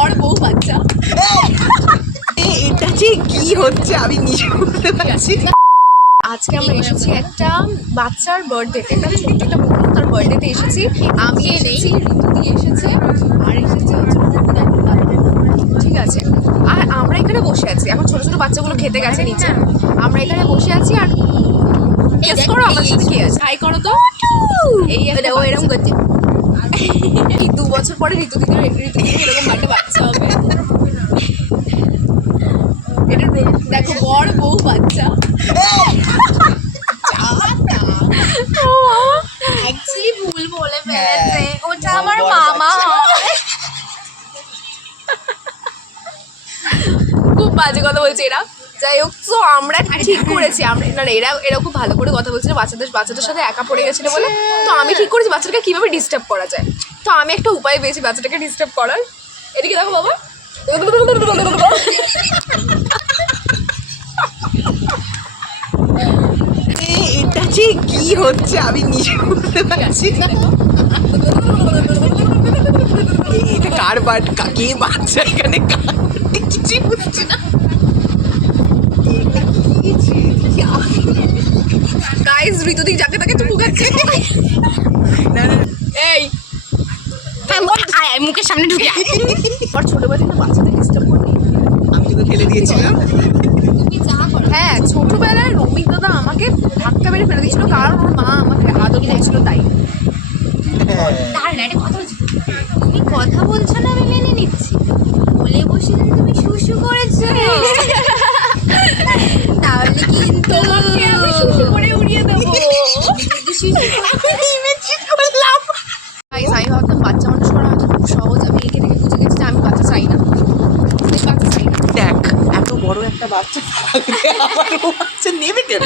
বর বউ বাচ্চা। এটা যে কি হচ্ছে আমি নিজে বুঝতে পারছি না। আজকে আমরা এসেছি একটা বাচ্চার বার্থডেতে, একটা ছোট্ট একটা বোন তার বার্থডেতে এসেছি। আমি এসেছি, ঋতুদি এসেছে, আর এসেছে হচ্ছে ঠিক আছে। আর আমরা এখানে বসে আছি, এখন ছোট ছোট বাচ্চাগুলো খেতে গেছে নিচে, আমরা এখানে বসে আছি। আর গেস করো আমার সাথে কি আছে। হাই করো তো। এই ও এরকম করছে। এই 2 বছর পরে ঋতুদিকে এরকম একটা বাচ্চা হবে। এটা দেখো বর বউ বাচ্চা। অ্যাকচুয়ালি ভুল বলে ফেলেছে, ওটা আমার মামা। খুব বাজে কথা বলছে এরা। যাই হোক, তো আমরা ঠিক করেছি, আমরা না এরা খুব ভালো করে কথা বলছিল, বাচ্চাদের সাথে একা পড়ে গেছিলো বলে। তো আমি ঠিক করেছি বাচ্চাটাকে কীভাবে ডিস্টার্ব করা যায়। তো আমি একটা উপায় পেয়েছি বাচ্চাটাকে ডিস্টার্ব করার। এদিকে দেখো বাবা, এটা যে কি হচ্ছে আমি নিজে বুঝতে পারছি না। এটা কার বাট কাকে বাচ্চা এখানে কিছুই বুঝছি না। গাইস ঋতুদি যাকে তাকে চুপু খাচ্ছে। এই মুখের সামনে ঢুকে আর ছোটবেলায় না বাচ্চাদের ডিস্টার্ব করবি। আমি তোকে ফেলে দিয়েছিলাম। হ্যাঁ, ছোটবেলায় রমিক দাদা আমাকে ধাক্কা মেরে ফেলে দিয়েছিল, কারণ ওর মা আমাকে আদর করেছিল তাই। তার না, একটা কথা বলছি, তুমি কথা বলছো না আমি মেনে নিচ্ছি, বলে বসে যদি তুমি শুশু করেছো তাহলে কিন্তু তোমাকে আমি শুশু করে উড়িয়ে দেবো। গাইস, আমি ভাবতাম বাচ্চা মানুষ করা হয়তো খুব সহজ। আমি একে দেখে বুঝে গেছি যে আমি বাচ্চা চাই না। দেখ এত বড় একটা বাচ্চা থাকলে আবার ও বাচ্চা নেবে কেন?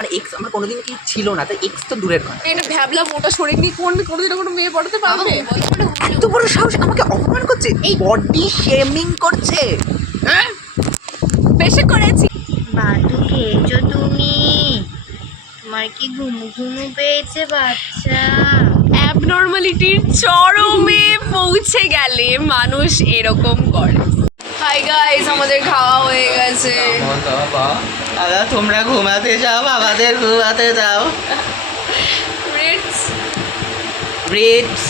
আর এক্স আমার কোনোদিন কি ছিল না, তাই এক্স তো দূরের কথা। এটা ভ্যাবলা মোটা শরীর নিয়ে কোনোদিনও কোনো মেয়ে পড়াতে পারবে? এত বড় সাহস আমাকে অপমান করছে, এই বডি শেমিং করছে। হ্যাঁ বেশি করেছি। বাটু খেয়েছো তুমি? তোমার কি ঘুমু ঘুমু পেয়েছে বাচ্চা? অ্যাবনর্মালিটির চরমে পৌঁছে গেলে মানুষ এরকম করে। হাই গাইস, আমাদের খাওয়া হয়ে গেছে। দাদা তোমরা ঘুমাতে যাও, বাবাদের ঘুমাতে যাও। রেডস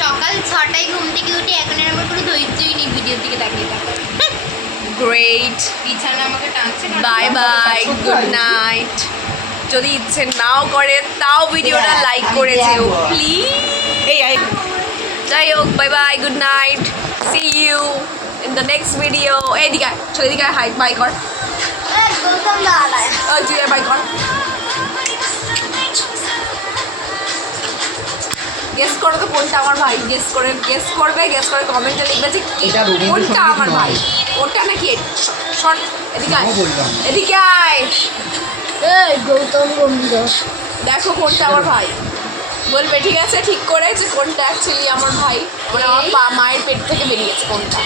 সকাল 6টায় ঘুম থেকে উঠে এখন আর আমার কোনো ধৈর্যই নেই ভিডিওর দিকে তাকিয়ে থাকার। গ্রেট, বিছানা আমাকে টানছে। By bye, good night. যদি ইচ্ছে নাও করে তাও ভিডিওটা লাইক করে যেও প্লিজ। যাই হোক, bye bye, good night, see you in the next video. এইদিকে চলে, এদিকে হাই বাই কর। তুই বাই কর। গেস করো তো কোনটা আমার ভাই। গেস করে কমেন্টে লিখবে যে কোনটা আমার ভাই, ওটা নাকি শর্ট। এদিকে আয়, এদিকে আয়, গৌতম গম্ভীর। দেখো কোনটা আমার ভাই বলবে, ঠিক আছে? ঠিক করে যে কোনটা অ্যাকচুয়ালি আমার ভাই, মানে আমার মায়ের পেট থেকে বেরিয়েছে কোনটা।